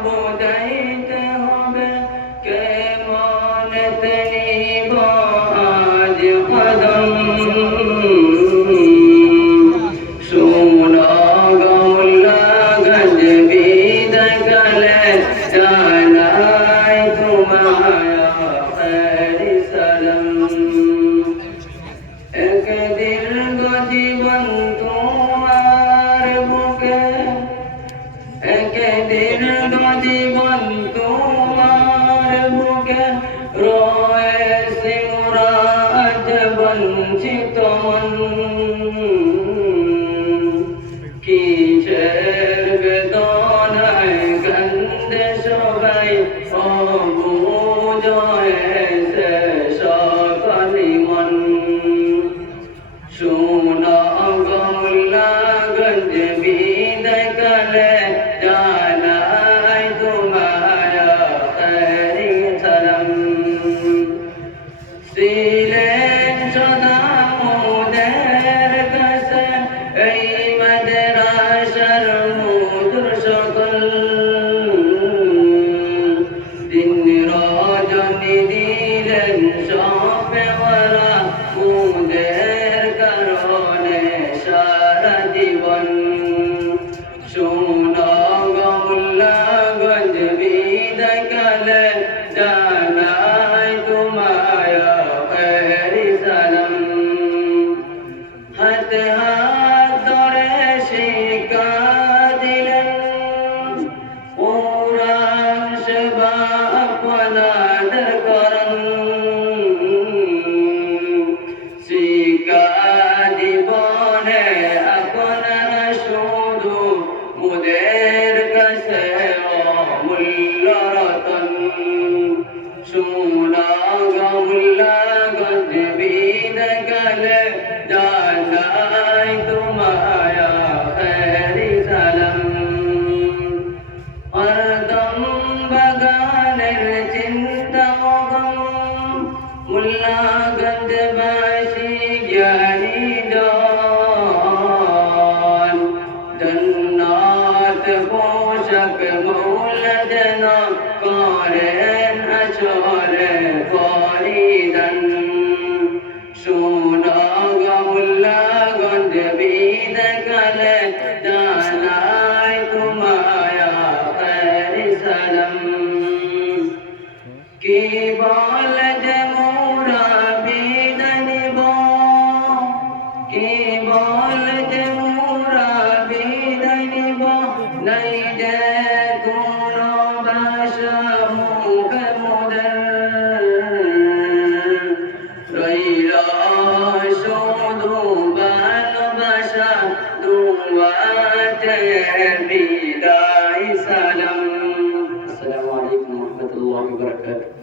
বুঝাইতে হবে কেমন নিব আজ কদম শোনো গৌলগঞ্জ বিদায় কালে জানাই তোমায় খের সালাম একদিন জীবন তোমার বুকে একদিন জীবন তোমার বুকে রয়েছে মুরাদ বঞ্চিত মন কিসের বেদনায় কান্দে সবাই অবুঝ হয়েছে সকলি মন শোনো গৌলগঞ্জ বিদায় কালে জানাই তোমায় খের সালাম ছিলেন সদা মোদের কাছে এই মাদ্রাসার মধুর সকল দিন রজনী দিলেন সপে ওরা মোদের কারণে সারা জীবন শোনো গৌলগঞ্জ বিদায় কালে জানাই তোমায় খের সালাম হাতে হাত ধরে শিক্ষা দিলেন পুরাণ সেবা আপনাদের করন শিক্ষা জীবনে আপনারা শুধু মোদের কাছে অমূল্য রতন শোনো গৌলগঞ্জ বিদায় কালে জানাই তোমায় খের সালাম হরদম বাগানের চিন্তা গম মুল্লাগঞ্জবাসী জ্ঞানী জন জন্নাত পোশাক মৌলা যেন করেন আসরে পরিধান শোনো গৌলগঞ্জ বিদায় কালে জানাই তোমায় খের সালাম কি বলে যে মোরা বিদায় নিব কি বলে যে মোরা বিদায় নিব নাই যে কোনো ভাষা মুখে মোদের রইল শুধু ভালোবাসা দুয়াতে বিদায় সালাম আসসালামু আলাইকুম ওয়া রাহমাতুল্লাহি ওয়া বারাকাতুহু